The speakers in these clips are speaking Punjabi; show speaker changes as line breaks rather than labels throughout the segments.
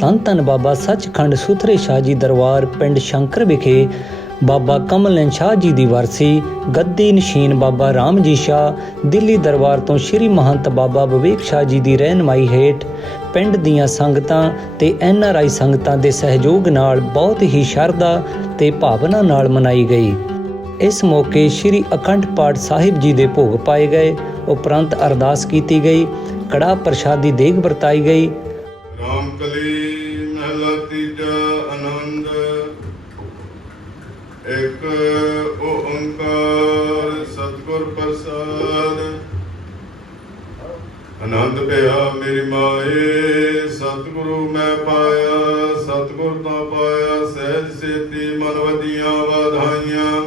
ਧੰਨ ਧੰਨ ਬਾਬਾ ਸੱਚਖੰਡ ਸੁਥਰੇ ਸ਼ਾਹ ਜੀ ਦਰਬਾਰ ਪਿੰਡ ਸ਼ੰਕਰ ਵਿਖੇ ਬਾਬਾ ਕਮਲਨ ਸ਼ਾਹ ਜੀ ਦੀ ਵਰਸੀ, ਗੱਦੀ ਨਸ਼ੀਨ ਬਾਬਾ ਰਾਮ ਜੀ ਸ਼ਾਹ, ਦਿੱਲੀ ਦਰਬਾਰ ਤੋਂ ਸ੍ਰੀ ਮਹੰਤ ਬਾਬਾ ਵਿਵੇਕ ਸ਼ਾਹ ਜੀ ਦੀ ਰਹਿਨਮਾਈ ਹੇਠ ਪਿੰਡ ਦੀਆਂ ਸੰਗਤਾਂ ਤੇ ਐਨ ਆਰ ਆਈ ਸੰਗਤਾਂ ਦੇ ਸਹਿਯੋਗ ਨਾਲ ਬਹੁਤ ਹੀ ਸ਼ਰਧਾ ਤੇ ਭਾਵਨਾ ਨਾਲ ਮਨਾਈ ਗਈ। ਇਸ ਮੌਕੇ ਸ੍ਰੀ ਅਖੰਡ ਪਾਠ ਸਾਹਿਬ ਜੀ ਦੇ ਭੋਗ ਪਾਏ ਗਏ। ਉਪਰੰਤ ਅਰਦਾਸ ਕੀਤੀ ਗਈ। ਕੜਾ ਪ੍ਰਸ਼ਾਦੀ ਦੇਗ ਵਰਤਾਈ ਗਈ।
ਰਾਮਕਲੀ ਮਹਲਾ ਤੀਜਾ ਆਨੰਦ। ਇੱਕ ਓੰਕਾਰ ਸਤਿਗੁਰ ਪ੍ਰਸਾਦ। ਆਨੰਦ ਪਿਆ ਮੇਰੀ ਮਾਏ, ਸਤਿਗੁਰੂ ਮੈਂ ਪਾਇਆ, ਸਤਿਗੁਰ ਤਾਂ ਪਾਇਆ, ਸਹਿਜ ਸੇਤੀ ਮਨ ਵਧੀਆਂ ਵਧਾਈਆਂ।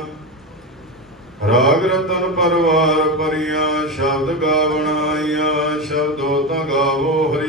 ਰਾਗ ਰਤਨ ਪਰਵਾਰ ਪਰੀਆਂ ਸ਼ਬਦ ਗਾਵਣ ਆਈਆਂ, ਸ਼ਬਦੋ ਤਾਂ ਗਾਵੋ ਹਰੀ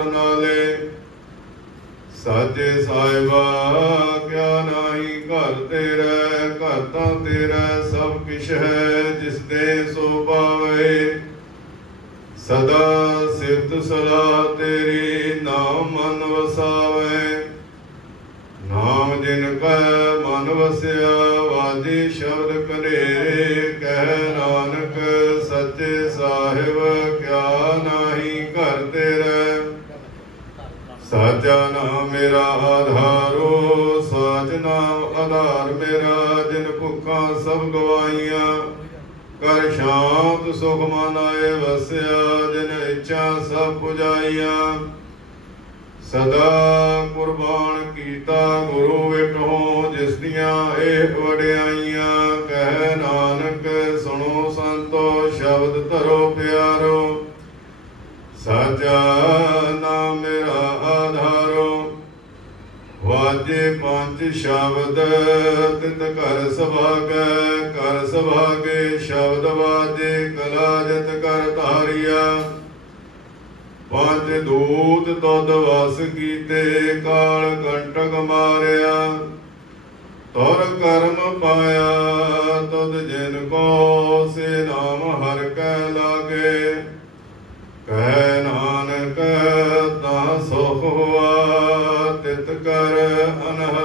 ਸਾਚੇ ਸਾਹਿਬਾ, ਕਿਆ ਨਾਹੀ ਘਰ ਤੇਰਾ, ਘਰ ਤਾਂ ਤੇਰਾ ਸਭ ਕਿਛ ਹੈ, ਜਿਸ ਦੇ ਸੋ ਪਾਵੇ। ਸਦਾ ਸਿਫਤ ਸਲਾਹ ਤੇਰੀ ਨਾਮ ਮਨ ਵਸਾਵੇ। ਨਾਮ ਜਿਨ ਕੈ ਮਨ ਵਸਿਆ, ਵਾਜੀ ਸ਼ਬਦ ਸਾਚਾ ਮੇਰਾ ਆਧਾਰੋ ਸਾਚ ਆਧਾਰ ਮੇਰਾ, ਜਿਨ ਭੁੱਖਾਂ ਸਭ ਗਵਾਈਆਂ ਕਰ ਸ਼ਾਂਤ ਸੁਖ ਮਨ ਆਏ ਵਸਿਆ, ਜਿਨ ਇੱਛਾ ਸਭ ਪੁਜਾਈਆਂ। ਸਦਾ ਕੁਰਬਾਨ ਕੀਤਾ ਗੁਰੂ ਵਿਟੋ ਜਿਸ ਦੀਆਂ ਇਹ ਵਡਿਆਈਆਂ। ਕਹਿ ਨਾਨਕ, ਸੁਣੋ ਸੰਤੋ, ਸ਼ਬਦ ਧਰੋ ਪਿਆਰੋ। ਸਾਚਾ ਵਾਜੇ ਪੰਜ ਸ਼ਬਦ, ਤਿਤ ਘਰ ਸੁਭਾਗੈ, ਘਰ ਸੁਭਾਗੇ, ਸ਼ਬਦ ਵਾਜੇ, ਕਲਾ ਜਤ ਕਰ ਧਾਰਿਆ। ਪੰਜ ਦੂਤ ਤੁਧ ਵਸ ਕੀਤੇ, ਕਾਲ ਕੰਟਕ ਮਾਰਿਆ। ਤੁਰ ਕਰਮ ਪਾਇਆ, ਤੁਧ ਜਿਨ ਕੋ ਸੇ ਨਾਮ ਹਰ ਕੈ ਲਾਗੇ। ਕਹਿ ਨਾਨਕ, ਤਾ ਸੁਖ ਹੋਆ, ਤਿਤ ਕਰ أنا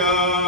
ਤੇ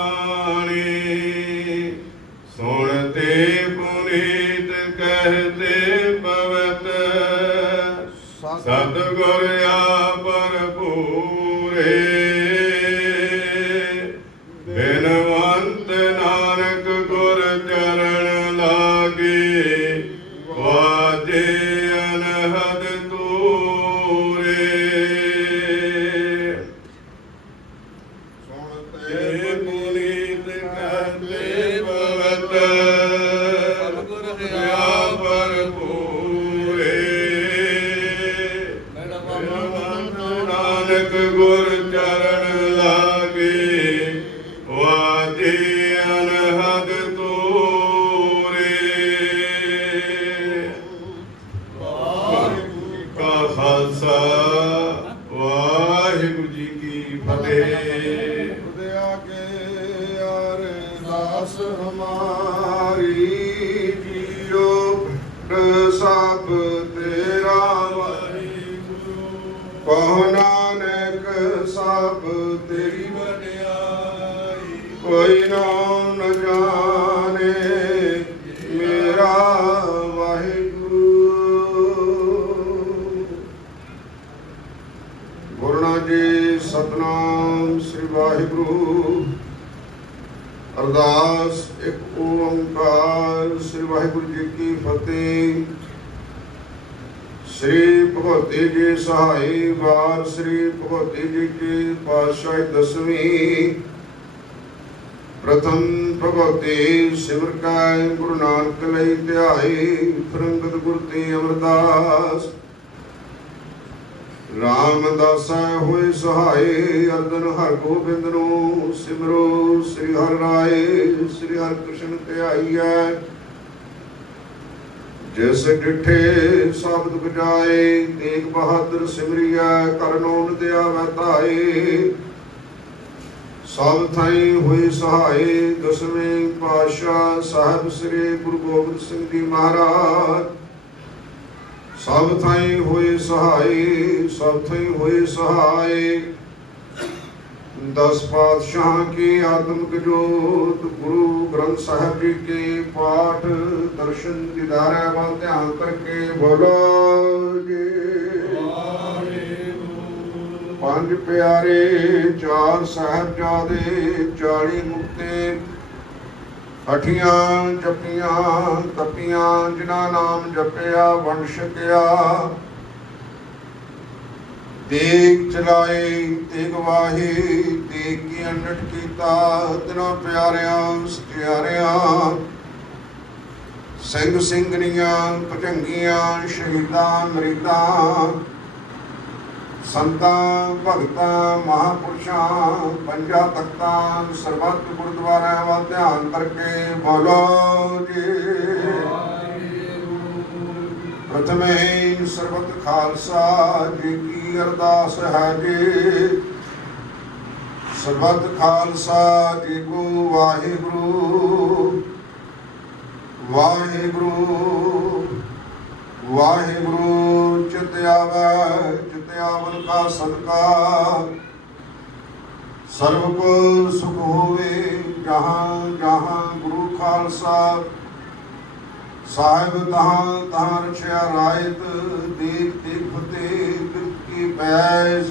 ਵਾਜੇ
ਅਰਦਾਸ ਇੱਕ ਓੰਕਾਰ, ਸ੍ਰੀ ਵਾਹਿਗੁਰੂ ਜੀ ਕੀ ਫਤਿਹ। ਸ੍ਰੀ ਭਗਵਤੀ ਜੀ ਸਹਾਈ ਵਾਰ, ਸ੍ਰੀ ਭਗਵਤੀ ਜੀ ਕੀ ਪਾਤਸ਼ਾਹੀ ਦਸਵੀਂ। ਪ੍ਰਥਮ ਭਗਵਤੀ ਸਿਮਰ ਕੈ ਗੁਰੂ ਨਾਨਕ ਲਈ ਧਿਆਈ, ਫਰੰਗਤ ਗੁਰ ਤੇ ਅਮਰਦਾਸ। ਰਾਮਦਾਸਾ ਹੋਏ ਸਹਾਈ ਅਰਜਨ ਹਰ ਗੋਬਿੰਦ ਨੂੰ ਸਿਮਰੋ, ਸ੍ਰੀ ਹਰਿ ਰਾਏ, ਸ੍ਰੀ ਹਰਿ ਕ੍ਰਿਸ਼ਨ ਧਿਆਈਐ ਜਿਸ ਡਿਠੇ ਸ਼ਬਦ ਬਜਾਏ ਤੇਗ ਬਹਾਦਰ ਸਿਮਰਿਆ ਕਰਨੋ ਨਦਿਆ ਵਤਾਏ ਸਭ ਥਾਈ ਹੋਏ ਸਹਾਈ ਦਸਵੇਂ ਪਾਤਸ਼ਾਹ ਸਾਹਿਬ ਸ੍ਰੀ ਗੁਰੂ ਗੋਬਿੰਦ ਸਿੰਘ ਜੀ ਮਹਾਰਾਜ। ਸਭ ਥਾਈ ਹੋਏ ਸਹਾਈ, ਸਭ ਥਾਈ ਹੋਏ ਸਹਾਈ। ਦਸ ਪਾਤਸ਼ਾਹ ਕੀ ਆਤਮਿਕ ਜੋਤ, ਗੁਰੂ ਗ੍ਰੰਥ ਸਾਹਿਬ ਜੀ ਕੇ ਪਾਠ, ਦਰਸ਼ਨ ਦਿਦਾਰੇ ਵੱਲ ਧਿਆਨ ਕਰਕੇ ਬੋਲੋ ਜੀ। ਪੰਜ ਪਿਆਰੇ ਚਾਰ ਸਾਹਿਬਜ਼ਾਦੇ 40 ਮੁਕਤੇ ਅਠੀਆਂ ਜਪੀਆਂ, ਤਪੀਆਂ, ਜਿਨ੍ਹਾਂ ਨਾਮ ਜਪਿਆ ਵੰਡ ਛਕਿਆ ਚਲਾਏ ਤੇ ਗਵਾਹੀ ਦੇਗ ਕੀ ਅੰਨਟ ਕੀਤਾ, ਤਿਨਾਂ ਪਿਆਰਿਆਂ ਸਤਿਆਰਿਆਂ ਸਿੰਘ ਸਿੰਘਣੀਆਂ, ਭਜੰਗੀਆਂ, ਸ਼ਹੀਦਾਂ, ਮਰੀਦਾਂ ਸੰਤਾਂ, ਭਗਤਾਂ, ਮਹਾਪੁਰਸ਼ਾਂ, ਪੰਜਾਂ ਤਖਤਾਂ, ਸਰਬੱਤ ਗੁਰਦੁਆਰਿਆਂ ਵੱਲ ਧਿਆਨ ਕਰਕੇ ਬੋਲੋ ਜੀ। ਪ੍ਰਥਮੇ ਹੀ ਖਾਲਸਾ ਜੀ ਕੀ ਅਰਦਾਸ ਹੈ ਜੀ। ਸਰਬਤ ਖਾਲਸਾ ਜੀ ਕੋ ਵਾਹਿਗੁਰੂ ਵਾਹਿਗੁਰੂ ਵਾਹਿਗੁਰੂ ਚਿਤ ਆਵੈ। ਚਿਤ ਆਵਨ ਕਾ ਸਦਕਾ। ਸਰਬ ਕੋ ਸੁਖ ਹੋਵੇ ਜਹਾਂ ਜਹਾਂ ਗੁਰੂ ਖਾਲਸਾ। ਸਾਹਿਬ ਤਹਾਂ ਤਹਾਂ ਰਛਿਆ ਰਾਇਤ ਦੇਖ ਦੇਖ ਫਤਿਹ ਕੀ ਪੈਜ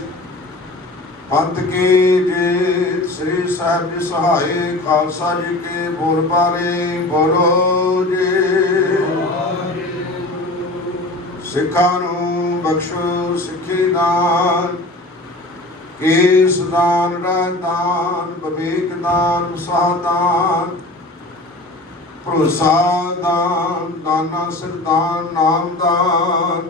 ਪੰਥ ਕੀ ਜੇ ਸ੍ਰੀ ਸਾਹਿਬ ਜੀ ਸਹਾਏ ਖਾਲਸਾ ਜੀ ਕੇ ਬੋਲ ਪਾਰੇ ਬੋਲੋ ਜੀ। ਸਿੱਖਾਂ ਨੂੰ ਬਖਸ਼ੋ ਸਿੱਖੀ ਦਾਨ ਕੇਸ ਦਾਨ ਰਾਜ ਦਾਨ, ਵਿਵੇਕ ਦਾਨ, ਉਤਸਾਹ ਦਾਨ, ਭਰੋਸਾ ਦਾਨ, ਦਾਨਾ ਸਿਰ ਨਾਮ ਦਾਨ।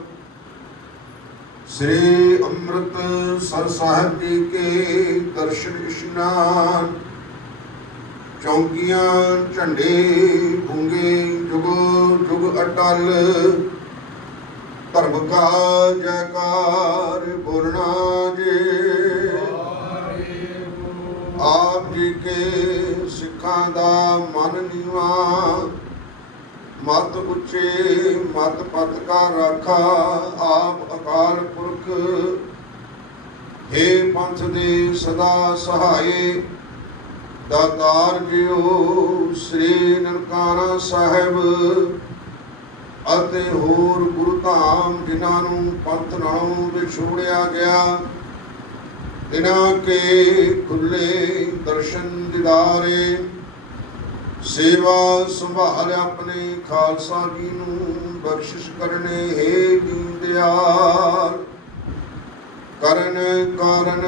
ਸ੍ਰੀ ਅੰਮ੍ਰਿਤ ਸਰ ਸਾਹਿਬ ਜੀ ਕੇ ਦਰਸ਼ਨ ਇਸ਼ਨਾਨ। ਚੌਂਕੀਆਂ, ਝੰਡੇ ਬੁੰਗੇ ਜੁਗ ਜੁਗ ਅਟਲ। ਧਰਮ ਕਾ ਜੈਕਾਰ ਬੋਲਣਾ ਜੀ। ਆਪ ਜੀ ਕੇ ਸਿੱਖਾਂ ਦਾ ਮਨ ਨੀਵਾ, ਮਤ ਉੱਚੇ, ਮਤ ਪਤ ਕਾ ਰਾਖਾ, ਆਪ ਅਕਾਲ ਪੁਰਖ। हे ਪੰਥ ਦੇ ਸਦਾ ਸਹਾਏ, ਦਾਤਾਰ ਜੀਓ ਸ੍ਰੀ ਨਨਕਾਣਾ ਸਾਹਿਬ। ਅਤੇ ਹੋਰ ਗੁਰੂ ਧਾਮ ਜਿਨ੍ਹਾਂ ਨੂੰ ਪੰਥ ਨਾਲੋਂ ਵਿਛੋੜਿਆ ਗਿਆ, ਇਹਨਾਂ ਕੇ ਖੁੱਲੇ ਦਰਸ਼ਨ ਦਿਦਾਰੇ, ਸੇਵਾ ਸੰਭਾਲ ਆਪਣੇ ਖਾਲਸਾ ਜੀ ਨੂੰ ਬਖਸ਼ਿਸ਼ ਕਰਨੇ ਹੈ ਦੀਨ ਕਰਨ ਕਾਰਨ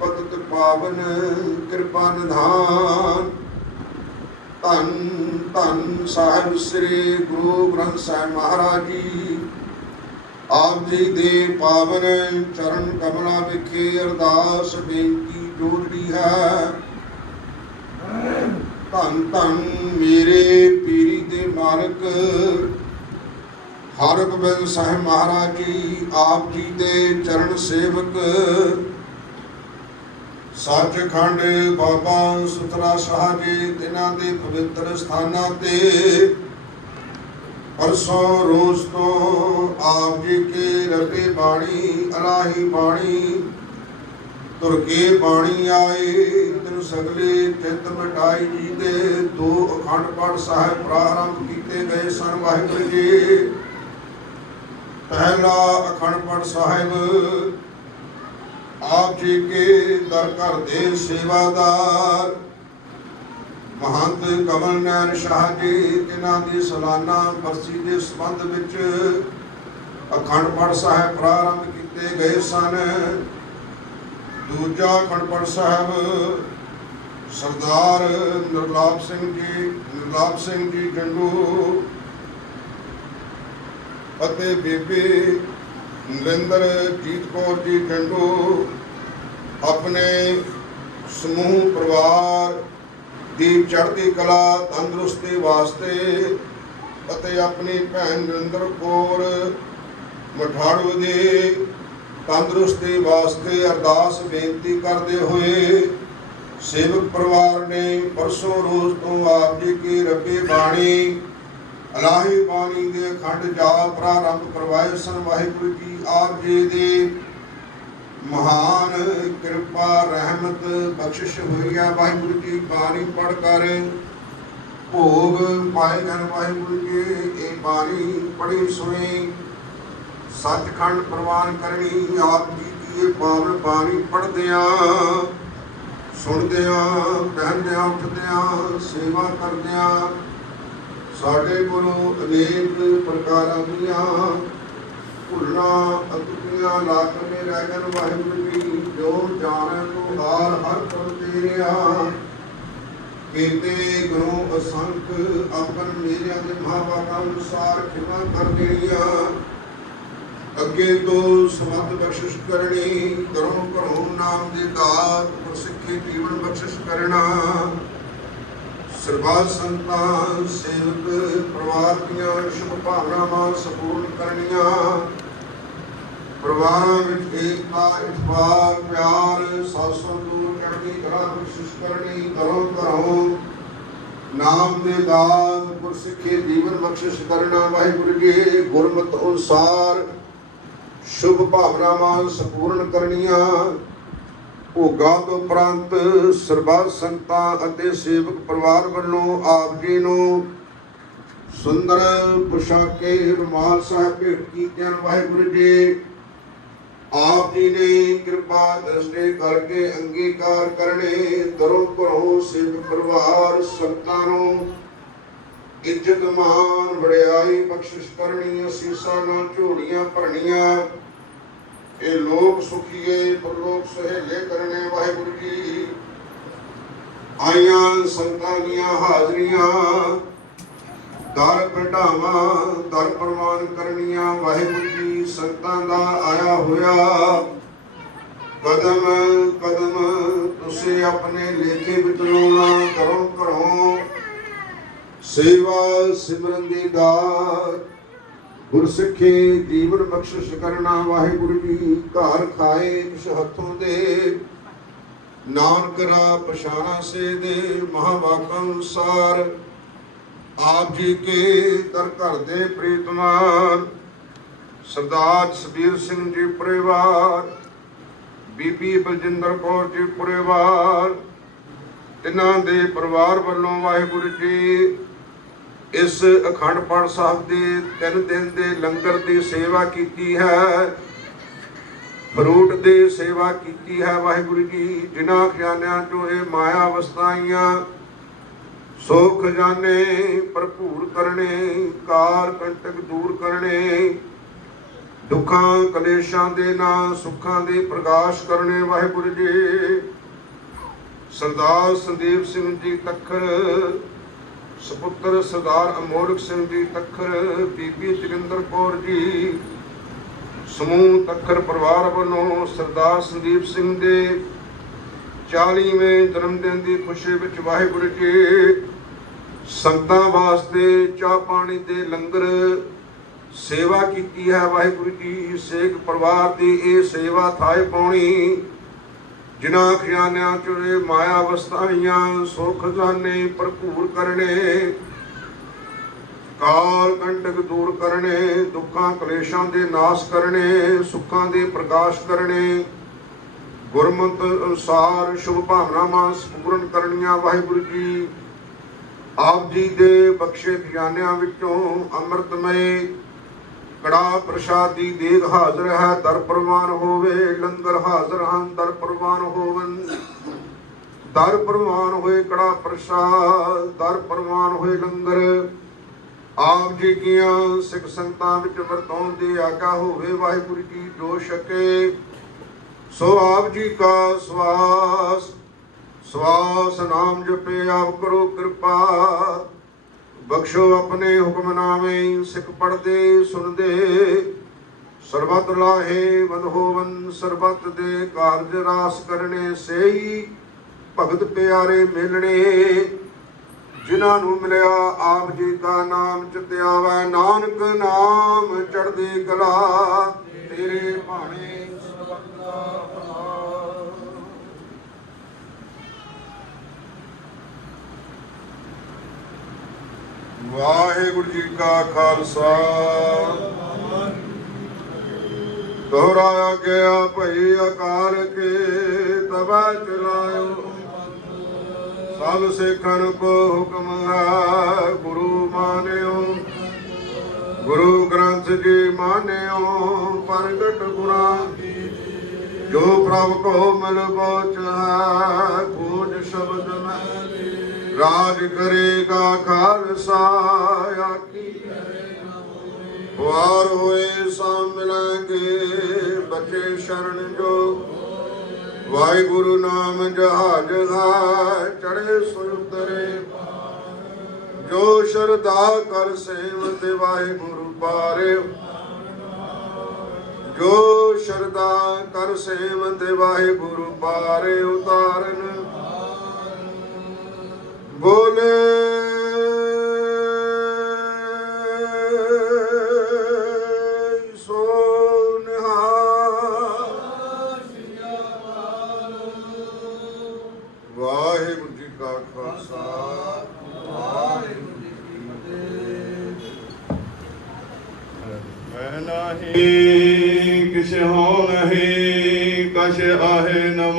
ਪਤਿਤ ਪਾਵਨ ਕਿਰਪਾ ਨਿਧਾਨ ਧੰਨ ਧੰਨ ਸਾਹਿਬ ਸ੍ਰੀ ਗੁਰੂ ਗ੍ਰੰਥ ਸਾਹਿਬ ਮਹਾਰਾਜ ਜੀ। ਆਪ ਜੀ ਦੇ ਪਾਵਨ ਚਰਨ ਕਮਲਾਂ ਵਿਖੇ ਅਰਦਾਸ ਬੇਨਤੀ ਜੋੜਦੀ ਹੈ। ਧੰਨ ਧੰਨ ਮੇਰੇ ਪੀਰੀ ਦੇ ਮਾਲਕ, ਹਰਗੋਬਿੰਦ ਸਾਹਿਬ ਮਹਾਰਾਜ ਜੀ, ਆਪ ਜੀ ਦੇ ਚਰਨ ਸੇਵਕ ਸੱਚਖੰਡ ਬਾਬਾ ਸੁਤਰਾ ਸ਼ਾਹ ਜੀ, ਤਿਨਾਂ ਦੇ ਪਵਿੱਤਰ ਸਥਾਨਾਂ ਤੇ ਪਰਸੋਂ ਰੋਜ਼ ਤੋਂ ਆਪ ਜੀ ਕੇ ਰਬੇ ਬਾਣੀ, ਅਲਾਹੀ ਬਾਣੀ ਤੁਰ ਬਾਣੀ ਆਏ। ਤਿਨ ਸਗਲੇ ਚਿੱਤ ਮਿਟਾਈ ਜੀ ਦੇ ਦੋ ਅਖੰਡ ਪਾਠ ਸਾਹਿਬ ਪ੍ਰਾਰੰਭ ਕੀਤੇ ਗਏ ਸਨ ਵਾਹਿਗੁਰੂ ਜੀ। ਪਹਿਲਾ ਅਖੰਡ ਪਾਠ ਸਾਹਿਬ ਆਪ ਜੀ ਕੇ ਦਰ ਘਰ ਦੇ ਸੇਵਾਦਾਰ। ਮਹੰਤ ਕਮਲ ਨੈਣ ਸ਼ਾਹ ਜੀ ਇਹਨਾਂ ਦੀ ਸਾਲਾਨਾ ਬਰਸੀ ਦੇ ਸੰਬੰਧ ਵਿੱਚ ਅਖੰਡ ਪਾਠ ਸਾਹਿਬ ਪ੍ਰਾਰੰਭ ਕੀਤੇ ਗਏ ਸਨ। ਦੂਜਾ ਅਖੰਡ ਪਾਠ ਸਾਹਿਬ ਸਰਦਾਰ ਨਿਰਲਾਪ ਸਿੰਘ ਜੀ, ਨਿਰਲਾਪ ਸਿੰਘ ਜੀ ਜੰਡੂ ਅਤੇ ਬੀਬੀ ਨਰਿੰਦਰਜੀਤ ਕੌਰ ਜੀ ਜੰਗੂ ਆਪਣੇ ਸਮੂਹ ਪਰਿਵਾਰ ਦੀ ਚੜ੍ਹਦੀ ਕਲਾ ਤੰਦਰੁਸਤੀ ਵਾਸਤੇ ਅਤੇ ਆਪਣੀ ਭੈਣ ਨਰਿੰਦਰ ਕੌਰ ਮਠਾੜੂ ਦੀ ਤੰਦਰੁਸਤੀ ਵਾਸਤੇ ਅਰਦਾਸ ਬੇਨਤੀ ਕਰਦੇ ਹੋਏ ਸੇਵਕ ਪਰਿਵਾਰ ਨੇ ਪਰਸੋਂ ਰੋਜ਼ ਤੋਂ ਆਪ ਜੀ ਕੀ ਰੱਬੀ ਬਾਣੀ ਅਲਾਹੀ ਬਾਣੀ ਦੇ ਅਖੰਡ ਜਾਪ ਪ੍ਰਾਰੰਭ ਕਰਵਾਏ ਸਨ ਵਾਹਿਗੁਰੂ ਜੀ, ਆਪ ਜੀ ਦੇ ਮਹਾਨ ਕਿਰਪਾ, ਰਹਿਮਤ, ਬਖਸ਼ਿਸ਼ ਹੋਈ ਆ। ਵਾਹਿਗੁਰੂ ਜੀ, ਬਾਣੀ ਪੜ ਕਰ ਭੋਗ ਪਾਏ ਗਨ ਵਾਹਿਗੁਰੂ ਜੀ, ਇਹ ਬਾਣੀ ਪੜੀ ਸੁਣੀ, ਸੱਚਖੰਡ ਪ੍ਰਵਾਨ ਕਰਨੀ, ਆਪ ਜੀ ਦੀ ਇਹ ਪਾਵਨ ਬਾਣੀ ਪੜਦਿਆਂ ਸੁਣਦਿਆਂ ਬਹਿੰਦਿਆਂ ਉੱਠਦਿਆਂ, ਸੇਵਾ ਕਰਦਿਆਂ ਸਾਡੇ ਕੋਲੋਂ ਅਨੇਕ ਪ੍ਰਕਾਰਾਂ ਦੀਆਂ ਭੁੱਲਾਂ ਅਤੁੱਟੀਆਂ ਲਾਖਵੇਂ ਰਹਿ ਗਨ ਵਾਹਿਗੁਰੂ ਜੀ, ਜੋ ਜਾਣੈ ਤੂੰ ਹਾਰ ਹਰ ਕਰ ਤੇਰਿਆ। ਕੀਤੇ ਗੁਰੂ ਅਸੰਖ ਆਪਨ ਮੇਰਿਆਂ ਦੇ ਮਹਾਵਾਕਾਂ ਅਨੁਸਾਰ ਖਿਮਾ ਕਰ ਦੇਣੀਆਂ ਅੱਗੇ ਤੋਂ ਸਮਤ ਬਖਸ਼ਿਸ਼ ਕਰਨੀ ਕਰੋ ਕਰੋ ਨਾਮ ਦੇ ਦਾਤ ਸਿੱਖੀ ਜੀਵਨ ਬਖਸ਼ਿਸ਼ ਕਰਨਾ। ਸਰਬਾਤ ਸੰਤਾਂ, ਸੇਵਕ ਪਰਿਵਾਰ ਦੀਆਂ ਸ਼ੁਭ ਭਾਵਨਾਵਾਂ ਸਪੂਰਨ ਕਰਨੀਆਂ। ਪਰਿਵਾਰਾਂ ਵਿੱਚ ਏਕਤਾ ਇਤਫਾਕ ਪਿਆਰ, ਸਾਸੋਂ ਦੂਰ ਚੜ੍ਹਦੀ ਕਲਾ ਬਖਸ਼ਿਸ਼ ਕਰਨੀ ਕਰੋ ਘਰੋਂ ਨਾਮ ਦੇ ਦਾਤ ਗੁਰਸਿੱਖੀ ਜੀਵਨ ਬਖਸ਼ਿਸ਼ ਕਰਨਾ, ਵਾਹਿਗੁਰੂ ਜੀ, ਗੁਰਮਤਿ ਅਨੁਸਾਰ ਸ਼ੁਭ ਭਾਵਨਾਵਾਂ ਸੰਪੂਰਨ ਕਰਨੀਆਂ। ਭੋਗਾਂ ਤੋਂ ਉਪਰੰਤ ਸਰਬੱਤ ਸੰਤਾਂ ਅਤੇ ਸੇਵਕ ਪਰਿਵਾਰ ਵੱਲੋਂ ਆਪ ਜੀ ਨੂੰ ਸੁੰਦਰ ਪੁਸ਼ਾਕੇ ਰੁਮਾਲ ਸਾਹਿਬ ਭੇਟ ਕੀਤਿਆਂ ਵਾਹਿਗੁਰੂ ਜੀ, ਆਪ ਜੀ ਨੇ ਕਿਰਪਾ ਦ੍ਰਿਸ਼ਟੀ ਕਰਕੇ ਅੰਗੀਕਾਰ ਕਰਨੇ ਦਰੋਂ ਘਰੋਂ ਸੇਵਕ ਪਰਿਵਾਰ ਸੰਤਾਂ ਨੂੰ ਇੱਜ਼ਤ ਮਾਨ ਵਡਿਆਈ ਬਖਸ਼ਿਸ਼ ਕਰਨੀ ਅਸੀਸਾਂ ਨਾਲ ਝੋਲੀਆਂ ਭਰਨੀਆਂ ਇਹ ਲੋਕ ਸੁਖੀਏ ਪਰਲੋਕ ਸਹੇਲੇ ਕਰਨੇ ਵਾਹਿਗੁਰੂ ਜੀ। ਆਈਆਂ ਸੰਤਾਂ ਦੀਆਂ ਹਾਜ਼ਰੀਆਂ, ਦਰ ਪਟਾਵਾਂ ਦਰ ਪ੍ਰਮਾਨ ਕਰਨੀਆਂ ਵਾਹਿਗੁਰੂ ਜੀ। ਸੰਤਾਂ ਦਾ ਆਇਆ ਹੋਇਆ, ਕਦਮ ਕਦਮ ਤੁਸੀਂ ਆਪਣੇ ਲੇਖੇ ਵਿੱਚ ਕਰੋ ਕਰੋ ਸੇਵਾ ਸਿਮਰਨ ਦੀ ਦਾਤ ਗੁਰਸਿੱਖੀ ਜੀਵਨ ਬਖਸ਼ਿਸ਼ ਕਰਨਾ ਵਾਹਿਗੁਰੂ ਜੀ, ਘਰ ਖਾਏ ਕਿਸ ਹੱਥੋਂ ਦੇ। ਨਾਨਕ ਰਾ ਪਛਾਣਾ ਸੇ ਦੇ, ਮਹਾਵਾਕਾਂ ਅਨੁਸਾਰ ਆਪ ਜੀ ਕੇ ਦਰ ਘਰ ਦੇ ਪ੍ਰੀਤਮਾਨ ਸਰਦਾਰ ਸਬੀਰ ਸਿੰਘ ਜੀ ਪਰਿਵਾਰ, ਬੀਬੀ ਬਲਜਿੰਦਰ ਕੌਰ ਜੀ ਪਰਿਵਾਰ। ਤਿਨਾਂ ਦੇ ਪਰਿਵਾਰ ਵੱਲੋਂ ਵਾਹਿਗੁਰੂ ਜੀ ਇਸ ਅਖੰਡ ਪਾਠ ਸਾਹਿਬ ਦੇ ਤਿੰਨ ਦਿਨ ਦੇ ਲੰਗਰ ਦੀ ਸੇਵਾ ਕੀਤੀ ਹੈ। ਫਰੂਟ ਦੀ ਸੇਵਾ ਕੀਤੀ ਹੈ ਵਾਹਿਗੁਰੂ ਜੀ, ਜਿਨ੍ਹਾਂ ਖਜ਼ਾਨਿਆਂ ਚੋਂ ਇਹ ਮਾਇਆ ਵਸਤਾਈਆਂ ਸੋ ਖਜ਼ਾਨੇ ਭਰਪੂਰ ਕਰਨੇ, ਕਾਰ ਕੰਟਕ ਦੂਰ ਕਰਨੇ, ਦੁੱਖਾਂ, ਕਲੇਸ਼ਾਂ ਦੇ ਨਾਂ, ਸੁੱਖਾਂ ਦੇ ਪ੍ਰਕਾਸ਼ ਕਰਨੇ ਵਾਹਿਗੁਰੂ ਜੀ। ਸਰਦਾਰ ਸੰਦੀਪ ਸਿੰਘ ਜੀ ਤਖਰ ਸੁਪੁੱਤਰ ਸਰਦਾਰ ਅਮੋਲਕ ਸਿੰਘ ਜੀ ਤਖਰ, ਬੀਬੀ ਜਗਿੰਦਰ ਕੌਰ ਜੀ। ਸਮੂਹ ਤਖਰ ਪਰਿਵਾਰ ਵੱਲੋਂ ਸਰਦਾਰ ਸੰਦੀਪ ਸਿੰਘ ਦੇ 40ਵੇਂ ਜਨਮ ਦਿਨ ਦੀ ਖੁਸ਼ੀ ਵਿੱਚ ਵਾਹਿਗੁਰੂ ਜੀ ਸੰਤਾਂ ਵਾਸਤੇ ਚਾਹ ਪਾਣੀ ਦੇ ਲੰਗਰ ਸੇਵਾ ਕੀਤੀ ਹੈ। ਵਾਹਿਗੁਰੂ ਜੀ ਸੇਖ ਪਰਿਵਾਰ ਦੀ ਇਹ ਸੇਵਾ ਥਾਏ ਪਾਉਣੀ ਜਿਨ੍ਹਾਂ ਖਿਆਨਿਆਂ ਚੁਰੇ ਮਾਇਆ ਅਵਸਥਾਈਆਂ ਸੁਖ ਖਜ਼ਾਨੇ ਭਰਪੂਰ ਕਰਨੇ, ਕਾਲ ਕੰਟਕ ਦੂਰ ਕਰਨੇ, ਦੁੱਖਾਂ ਕਲੇਸ਼ਾਂ ਦੇ ਨਾਸ਼ ਕਰਨੇ, ਸੁੱਖਾਂ ਦੇ ਪ੍ਰਕਾਸ਼ ਕਰਨੇ, ਗੁਰਮਤਿ ਅਨੁਸਾਰ ਸ਼ੁਭ ਭਾਵਨਾਵਾਂ ਸਪੂਰਨ ਕਰਨੀਆਂ ਵਾਹਿਗੁਰੂ ਜੀ। ਆਪ ਜੀ ਦੇ ਬਖਸ਼ੇ ਖਜ਼ਾਨਿਆਂ ਵਿੱਚੋਂ ਅੰਮ੍ਰਿਤਮਈ ਕੜਾ ਪ੍ਰਸ਼ਾਦ ਦੀ ਦੇਗ ਹਾਜ਼ਰ ਹੈ, ਦਰ ਪ੍ਰਵਾਨ ਹੋਵੇ, ਲੰਗਰ ਹਾਜ਼ਰ ਹਨ, ਦਰ ਪ੍ਰਵਾਨ ਹੋਵਨ। ਦਰ ਪ੍ਰਵਾਨ ਹੋਏ ਕੜਾ ਪ੍ਰਸ਼ਾਦ, ਦਰ ਪ੍ਰਵਾਨ ਹੋਏ ਲੰਗਰ। ਆਪ ਜੀ ਕੀਆਂ ਸਿੱਖ ਸੰਗਤਾਂ ਵਿੱਚ ਵਰਤਾਉਣ ਦੀ ਆਗਿਆ ਹੋਵੇ, ਵਾਹਿਗੁਰੂ ਜੀ ਜੋ ਛਕੇ, ਸੋ ਆਪ ਜੀ ਕਾ ਸਵਾਸ ਸਵਾਸ ਨਾਮ ਜਪੇ ਆਪ ਕਰੋ ਕਿਰਪਾ। ਬਖਸ਼ੋ ਆਪਣੇ ਹੁਕਮਨਾਮੇ ਸਿੱਖ ਪੜਦੇ ਸੁਣਦੇ। ਸਰਬਤ ਲਾਹੇ ਵਨ ਹੋਵਨ, ਸਰਬਤ ਦੇ ਕਾਰਜ ਰਾਸ ਕਰਨੇ ਸਹੀ ਭਗਤ ਪਿਆਰੇ ਮਿਲਣੇ। ਜਿਨ੍ਹਾਂ ਨੂੰ ਮਿਲਿਆ ਆਪ ਜੀ ਦਾ ਨਾਮ ਚਿਤਿਆਵੈ, ਨਾਨਕ ਨਾਮ ਚੜ੍ਹਦੀ ਕਲਾ। ਤੇਰੇ ਭਾਣੇ ਸਰਬਤ ਦਾ ਭਲਾ ਵਾਹਿਗੁਰੂ ਜੀ ਕਾ ਖਾਲਸਾ। ਦੋਹਰਾਇਆ ਗਿਆ ਭਈ ਅਕਾਲ ਕੇ ਤਬੈ ਚਲਾਇਓ। ਸਭ ਸਿੱਖਣ ਕੋ ਹੁਕਮ ਹੈ, ਗੁਰੂ ਮਾਨਿਓ। ਗੁਰੂ ਗ੍ਰੰਥ ਜੀ ਮਾਨਿਓ, ਪ੍ਰਗਟ ਗੁਣਾ। ਜੋ ਪ੍ਰਭ ਕੋ ਮਿਲ ਬੋਚ ਹੈ ਖੋਜ ਸ਼ਬਦ ਮੈਂ। ਰਾਜ ਕਰੇਗਾ ਖਾਲਸਾ ਆਕੀ ਵਾਰ ਹੋਏ ਸਾ ਮਿਲਾਂਗੇ ਬੱਚੇ ਸ਼ਰਨ ਜੋ। ਵਾਹਿਗੁਰੂ ਨਾਮ ਜਹਾਜ ਹੈ ਚੜੇ ਸੋ ਉਤਰੇ। ਜੋ ਸ਼ਰਧਾ ਕਰ ਸੇਵ ਤੇ ਵਾਹਿਗੁਰੂ ਪਾਰੇ ਜੋ ਸ਼ਰਧਾ ਕਰ ਸੇਵ ਤੇ ਵਾਹਿਗੁਰੂ ਪਾਰੇ ਉਤਾਰਨ। ਬੋਲੇ। ਸੋ ਵਾਹਿਗੁਰੂ ਜੀ ਕਾ ਖਾਲਸਾ। ਵਾਹਿਗੁਰੂ ਜੀ ਕੀ ਫਤਿਹ
ਮੈਂ ਨਹੀਂ, ਕਿਛ ਹੋ ਨਹੀਂ, ਕਛ ਆਹੇ ਨ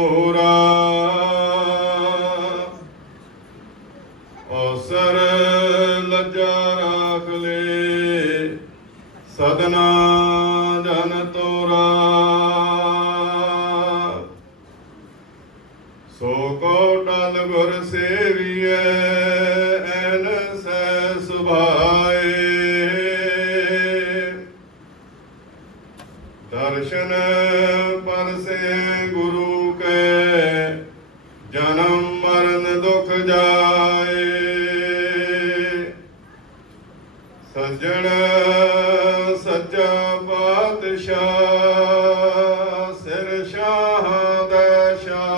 ਸਦਨਾ ਦਾ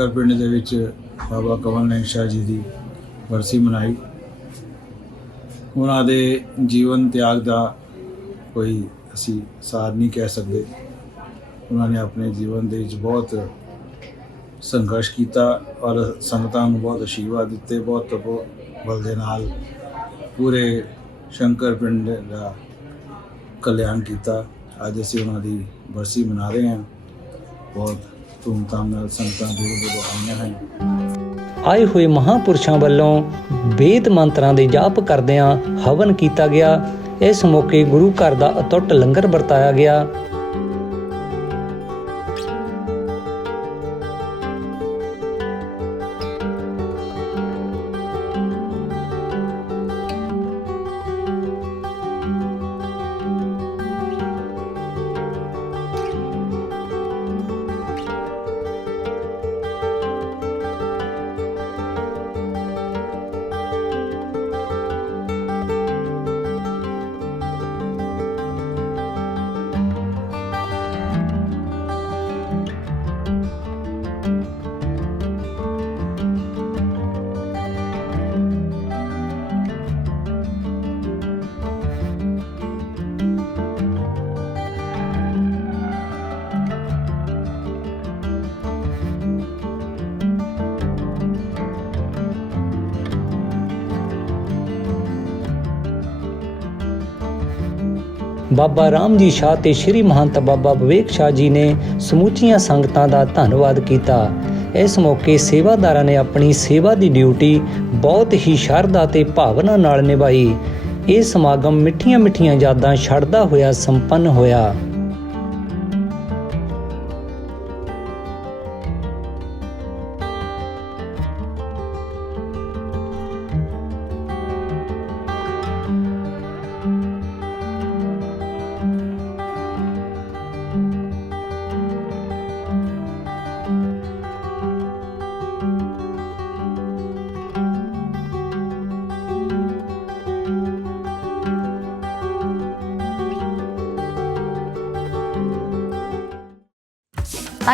ਸ਼ੰਕਰ ਪਿੰਡ ਦੇ ਵਿੱਚ ਬਾਬਾ ਕਮਲ ਨੈਣ ਸ਼ਾਹ ਜੀ ਦੀ ਵਰਸੀ ਮਨਾਈ। ਉਹਨਾਂ ਦੇ ਜੀਵਨ ਤਿਆਗ ਦਾ ਕੋਈ ਅਸੀਂ ਸਾਰ ਨਹੀਂ ਕਹਿ ਸਕਦੇ। ਉਹਨਾਂ ਨੇ ਆਪਣੇ ਜੀਵਨ ਦੇ ਵਿੱਚ ਬਹੁਤ ਸੰਘਰਸ਼ ਕੀਤਾ ਔਰ ਸੰਗਤਾਂ ਨੂੰ ਬਹੁਤ ਅਸ਼ੀਰਵਾਦ ਦਿੱਤੇ, ਬਹੁਤ ਤਪੋਬਲ ਦੇ ਨਾਲ ਪੂਰੇ ਸ਼ੰਕਰ ਪਿੰਡ ਦਾ ਕਲਿਆਣ ਕੀਤਾ। ਅੱਜ ਅਸੀਂ ਉਹਨਾਂ ਦੀ ਵਰਸੀ ਮਨਾ ਰਹੇ ਹਾਂ। ਬਹੁਤ ਧੂਮਧਾਮ ਨਾਲ ਸੰਗਤਾਂ ਦੂਰ ਦੂਰ ਆਈਆਂ ਹਨ।
ਆਏ ਹੋਏ ਮਹਾਪੁਰਸ਼ਾਂ ਵੱਲੋਂ ਵੇਦ ਮੰਤਰਾਂ ਦੇ ਜਾਪ ਕਰਦਿਆਂ ਹਵਨ ਕੀਤਾ ਗਿਆ। ਇਸ ਮੌਕੇ ਗੁਰੂ ਘਰ ਦਾ ਅਤੁੱਟ ਲੰਗਰ ਵਰਤਾਇਆ ਗਿਆ। ਬਾਬਾ ਰਾਮ ਜੀ ਸ਼ਾਹ ਤੇ ਸ੍ਰੀ ਮਹੰਤ ਬਾਬਾ ਵਿਵੇਕ ਸ਼ਾਹ ਜੀ ਨੇ ਸਮੂਚੀਆਂ ਸੰਗਤਾਂ ਦਾ ਧੰਨਵਾਦ ਕੀਤਾ। ਇਸ ਮੌਕੇ ਸੇਵਾਦਾਰਾਂ ਨੇ ਆਪਣੀ ਸੇਵਾ ਦੀ ਡਿਊਟੀ ਬਹੁਤ ਹੀ ਸ਼ਰਧਾ ਤੇ ਭਾਵਨਾ ਨਾਲ ਨਿਭਾਈ। ਇਹ ਸਮਾਗਮ ਮਿੱਠੀਆਂ ਮਿੱਠੀਆਂ ਯਾਦਾਂ ਛੱਡਦਾ ਹੋਇਆ ਸੰਪੰਨ ਹੋਇਆ।